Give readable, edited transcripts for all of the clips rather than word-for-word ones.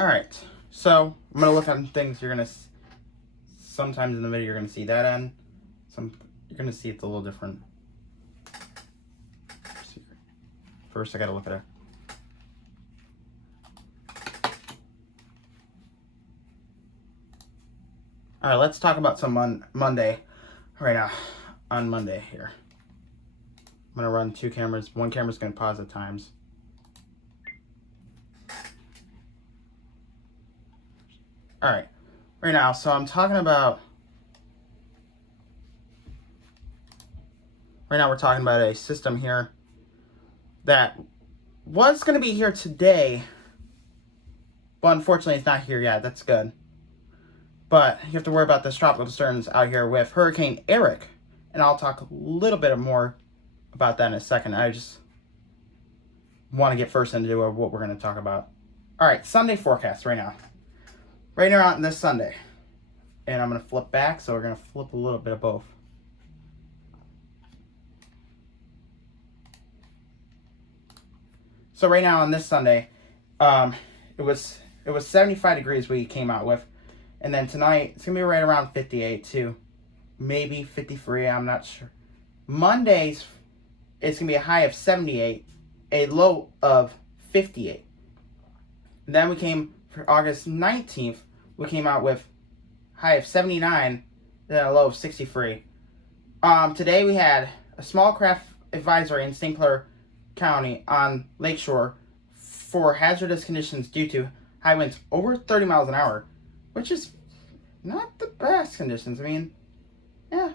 Alright, so I'm going to look at things you're going to, sometimes in the video you're going to see that end. You're going to see it's a little different. First I got to look at it. Alright, let's talk about some Monday right now. On Monday here. I'm going to run two cameras. One camera's going to pause at times. Alright, right now, so I'm talking about, right now we're talking about a system here that was going to be here today, but unfortunately it's not here yet. That's good. But you have to worry about this tropical disturbance out here with Hurricane Eric, and I'll talk a little bit more about that in a second. I just want to get first into what we're going to talk about. Alright, Sunday forecast right now. Right now on this Sunday. And I'm going to flip back, so we're going to flip a little bit of both. So right now on this Sunday, it was 75 degrees we came out with. And then tonight, it's going to be right around 58 to maybe 53, I'm not sure. Mondays, it's going to be a high of 78, a low of 58. And then we came, for August 19th, we came out with high of 79, then a low of 63. Today we had a small craft advisory in St. Clair County on Lakeshore for hazardous conditions due to high winds over 30 miles an hour, which is not the best conditions. I mean, yeah,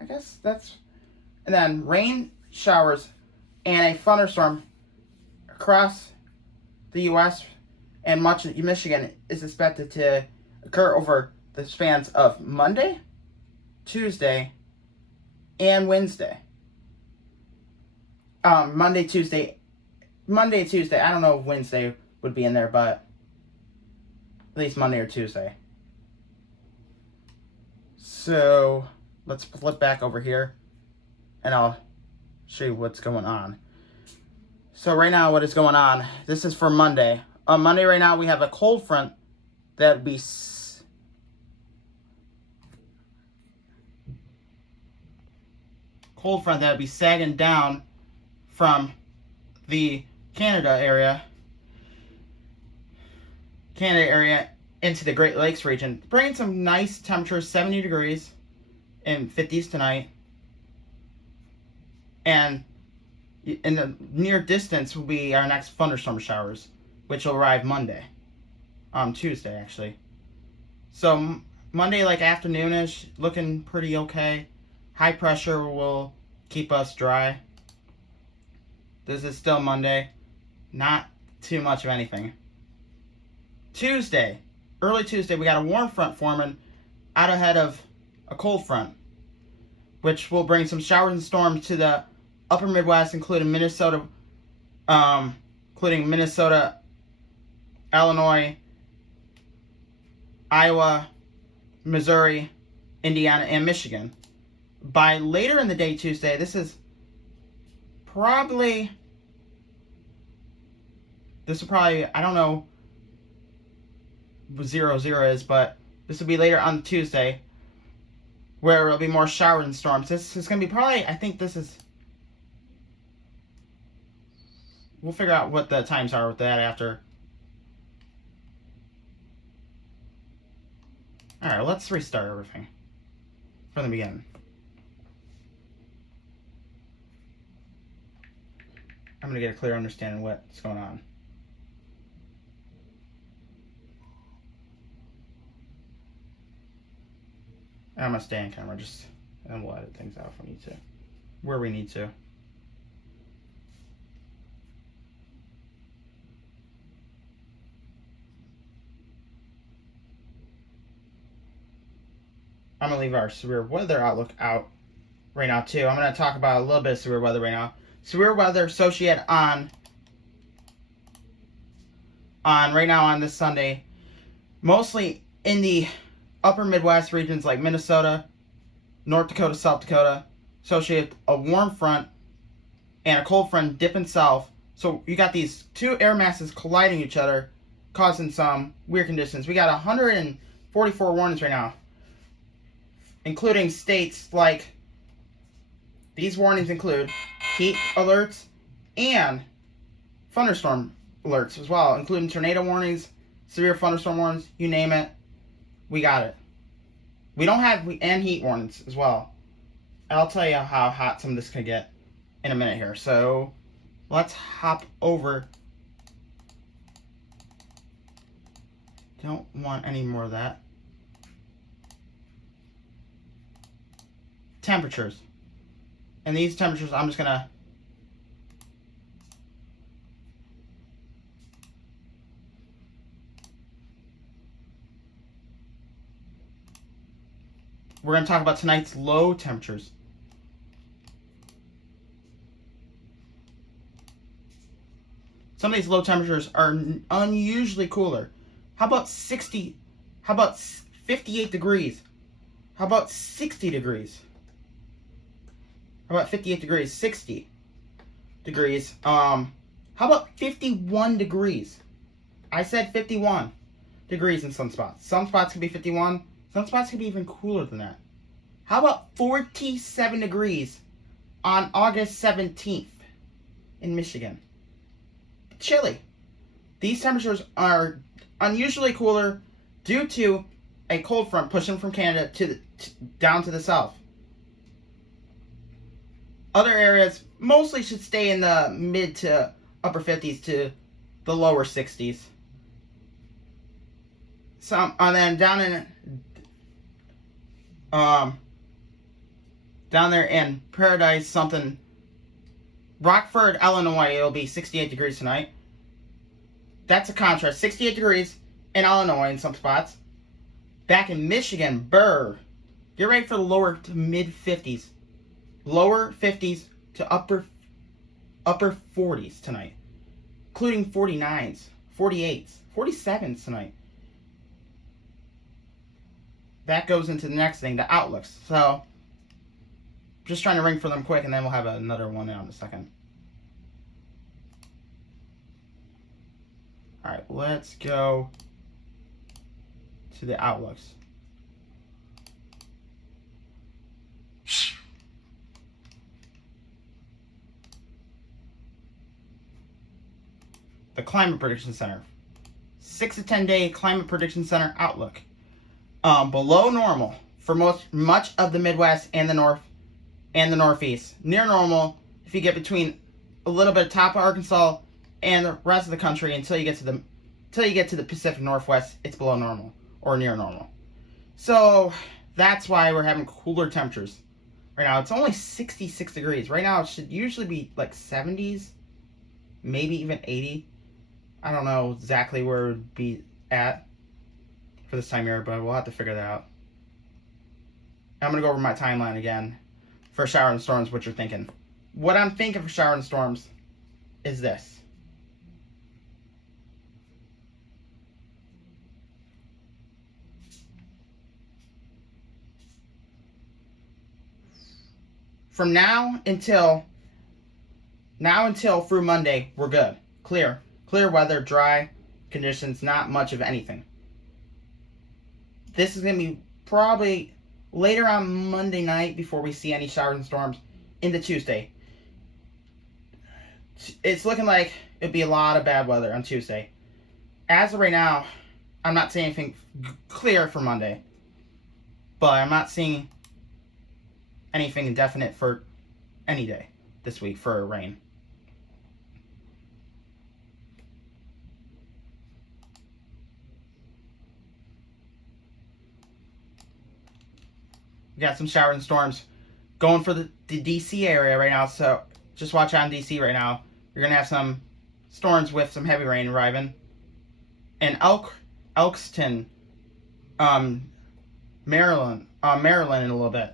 I guess that's... And then rain showers and a thunderstorm across the U.S. and much of Michigan is expected to occur over the spans of Monday, Tuesday, and Wednesday. Monday, Tuesday. I don't know if Wednesday would be in there, but at least Monday or Tuesday. So let's flip back over here, and I'll show you what's going on. So right now, what is going on? This is for Monday. On Monday right now, we have a cold front that would be sagging down from the Canada area into the Great Lakes region, bringing some nice temperatures, 70 degrees and 50s tonight. And in the near distance will be our next thunderstorm showers, which will arrive Monday. Tuesday, actually. So Monday, like afternoonish, looking pretty okay. High pressure will keep us dry. This is still Monday. Not too much of anything. Tuesday, early Tuesday, we got a warm front forming out ahead of a cold front, which will bring some showers and storms to the upper Midwest, including Minnesota, Illinois, Iowa, Missouri, Indiana, and Michigan. By later in the day Tuesday, this will probably, I don't know what 00 is, but this will be later on Tuesday, where it'll be more showers and storms. This is going to be probably, I think this is, we'll figure out what the times are with that after. Alright, let's restart everything from the beginning. I'm going to get a clear understanding of what's going on. I'm going to stay in camera, and we'll edit things out if we need to. Where we need to. I'm going to leave our severe weather outlook out right now, too. I'm going to talk about a little bit of severe weather right now. Severe weather associated on right now on this Sunday, mostly in the upper Midwest regions like Minnesota, North Dakota, South Dakota, associated with a warm front and a cold front dipping south. So you got these two air masses colliding each other, causing some weird conditions. We got 144 warnings right now, including states like, these warnings include heat alerts and thunderstorm alerts as well, including tornado warnings, severe thunderstorm warnings, you name it, we got it. We don't have, and heat warnings as well. I'll tell you how hot some of this can get in a minute here. So let's hop over. Don't want any more of that. Temperatures. And these temperatures, I'm just gonna we're gonna talk about tonight's low temperatures. Some of these low temperatures are unusually cooler. How about 60? How about 58 degrees? How about 60 degrees? How about 58 degrees? 60 degrees. How about 51 degrees? I said 51 degrees in some spots. Some spots could be 51. Some spots could be even cooler than that. How about 47 degrees on August 17th in Michigan? Chilly. These temperatures are unusually cooler due to a cold front pushing from Canada down to the south. Other areas mostly should stay in the mid to upper 50s to the lower 60s. And then down there in Paradise, something, Rockford, Illinois, it'll be 68 degrees tonight. That's a contrast. 68 degrees in Illinois in some spots. Back in Michigan, Burr, get ready for the lower to mid 50s. Lower 50s to upper 40s tonight, including 49s, 48s, 47s tonight. That goes into the next thing, the outlooks. So, just trying to ring for them quick, and then we'll have another one in a second. All right, let's go to the outlooks. The Climate Prediction Center. 6 to 10 day Climate Prediction Center outlook. Below normal for much of the Midwest and the North and the Northeast. Near normal if you get between a little bit of top of Arkansas and the rest of the country until you get to the Pacific Northwest, it's below normal or near normal. So that's why we're having cooler temperatures. Right now it's only 66 degrees. Right now it should usually be like 70s, maybe even 80. I don't know exactly where it would be at for this time of year, but we'll have to figure that out. I'm going to go over my timeline again for shower and storms, what you're thinking. What I'm thinking for shower and storms is this. From now until through Monday, we're good. Clear weather, dry conditions, not much of anything. This is going to be probably later on Monday night before we see any showers and storms into Tuesday. It's looking like it'd be a lot of bad weather on Tuesday. As of right now, I'm not seeing anything clear for Monday, but I'm not seeing anything definite for any day this week for rain. We got some showers and storms going for the DC area right now, so just watch out in DC right now. You're going to have some storms with some heavy rain arriving. And Elkston, Maryland in a little bit.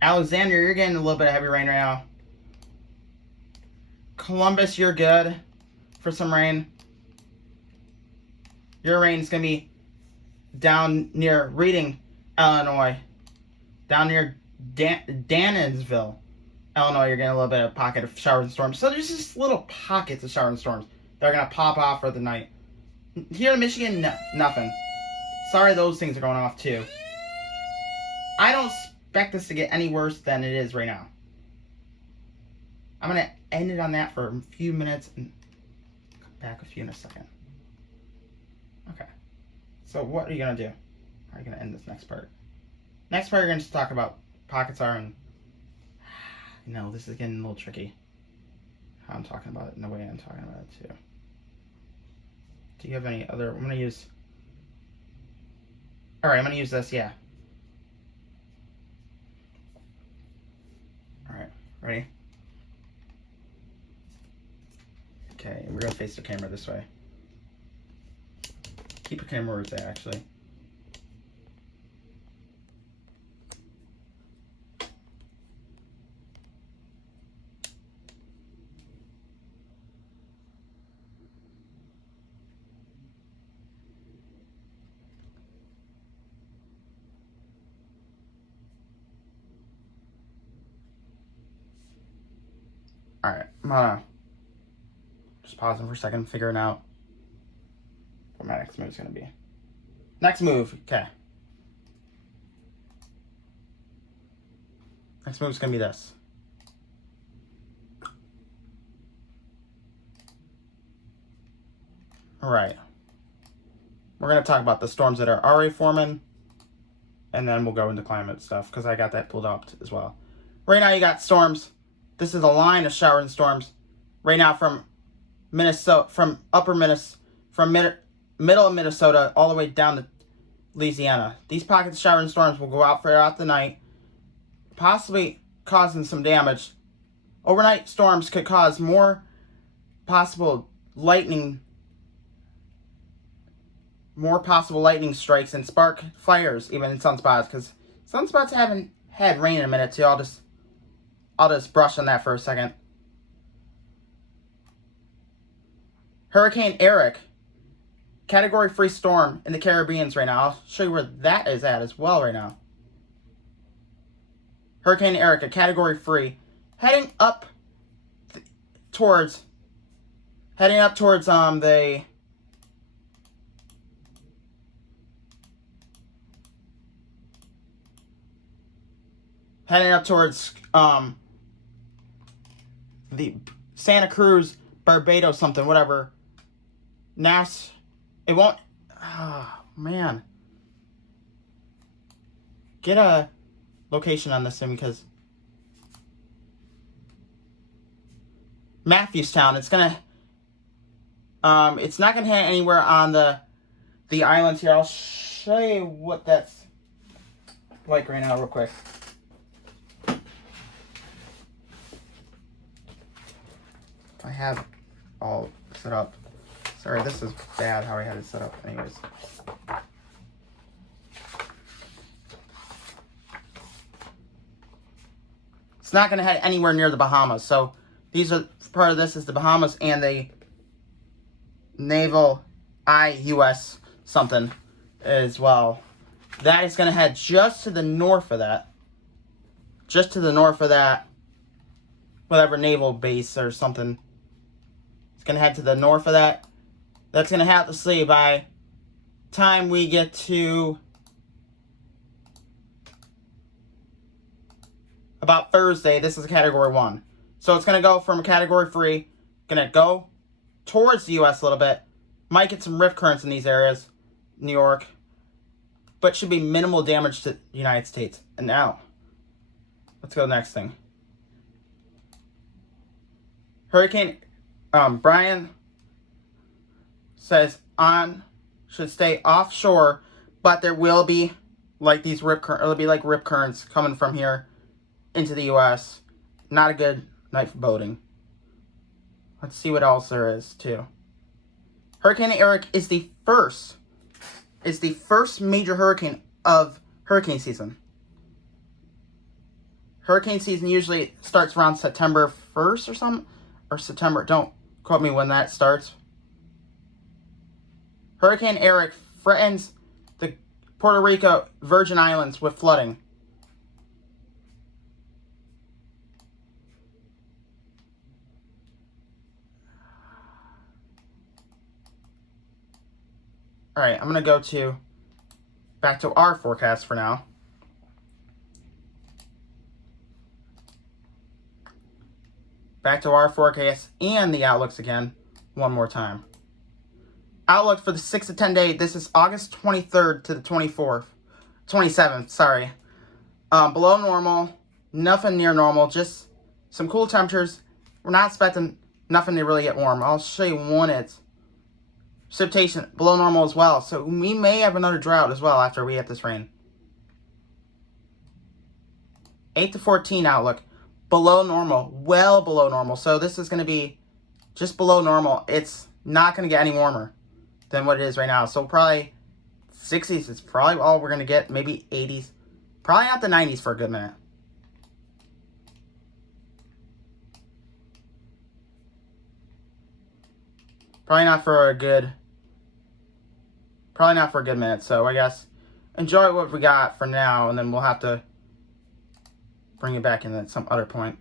Alexander, you're getting a little bit of heavy rain right now. Columbus, you're good for some rain. Your rain is going to be down near Reading, Illinois. Down near Dannonsville, Illinois, you're getting a little bit of pocket of showers and storms. So there's just little pockets of showers and storms that are going to pop off for the night. Here in Michigan, no, nothing. Sorry those things are going off too. I don't expect this to get any worse than it is right now. I'm going to end it on that for a few minutes and come back with you in a second. Okay. So what are you going to do? How are you going to end this next part? Next part, you're going to talk about pockets are and... No, this is getting a little tricky. How I'm talking about it and the way I'm talking about it too. Do you have any other... I'm going to use... Alright, I'm going to use this, yeah. Alright, ready? Okay, we're going to face the camera this way. Keep your camera where it's at, actually. Alright, I'm just pausing for a second, figuring out what my next move is going to be. Next move, okay. Next move is going to be this. Alright. We're going to talk about the storms that are already forming, and then we'll go into climate stuff, because I got that pulled up as well. Right now you got storms. This is a line of showers and storms. Right now from Minnesota, from middle of Minnesota all the way down to Louisiana. These pockets of showers and storms will go out throughout the night, possibly causing some damage. Overnight storms could cause more possible lightning strikes and spark fires even in sunspots, because sunspots haven't had rain in a minute too. I'll just brush on that for a second. Hurricane Eric, Category 3 storm in the Caribbeans right now. I'll show you where that is at as well right now. Hurricane Eric, a Category 3, heading up towards the Santa Cruz, Barbados, something, whatever. It won't... Oh, man. Get a location on this thing, because... Matthewstown, it's gonna... it's not gonna hit anywhere on the islands here. I'll show you what that's like right now real quick. I have all set up. Sorry, this is bad how I had it set up anyways. It's not going to head anywhere near the Bahamas. So these are part of this is the Bahamas and the Naval IUS something as well. That is going to head just to the north of that. Just to the north of that. Whatever naval base or something. It's going to head to the north of that. That's going to have to see by time we get to about Thursday. This is a Category 1. So it's going to go from a Category 3. Going to go towards the U.S. a little bit. Might get some rift currents in these areas. New York. But should be minimal damage to the United States. And now, let's go to the next thing. Hurricane Brian says should stay offshore, but there will be like these rip currents coming from here into the U.S. Not a good night for boating. Let's see what else there is too. Hurricane Eric is the first major hurricane of hurricane season. Hurricane season usually starts around September 1st or something, or September. Don't quote me when that starts. Hurricane Eric threatens the Puerto Rico Virgin Islands with flooding. All right, I'm going to go back to our forecast for now. Back to our forecast and the outlooks again one more time. Outlook for the 6 to 10 day. This is August 23rd to the 27th, sorry. Below normal, nothing near normal, just some cool temperatures. We're not expecting nothing to really get warm. I'll show you one. It's precipitation below normal as well. So we may have another drought as well after we get this rain. 8 to 14 outlook. Below normal. Well below normal. So this is going to be just below normal. It's not going to get any warmer than what it is right now. So probably 60s is probably all we're going to get. Maybe 80s. Probably not the 90s for a good minute. Probably not for a good minute. So I guess enjoy what we got for now, and then we'll have to bring it back in at some other point.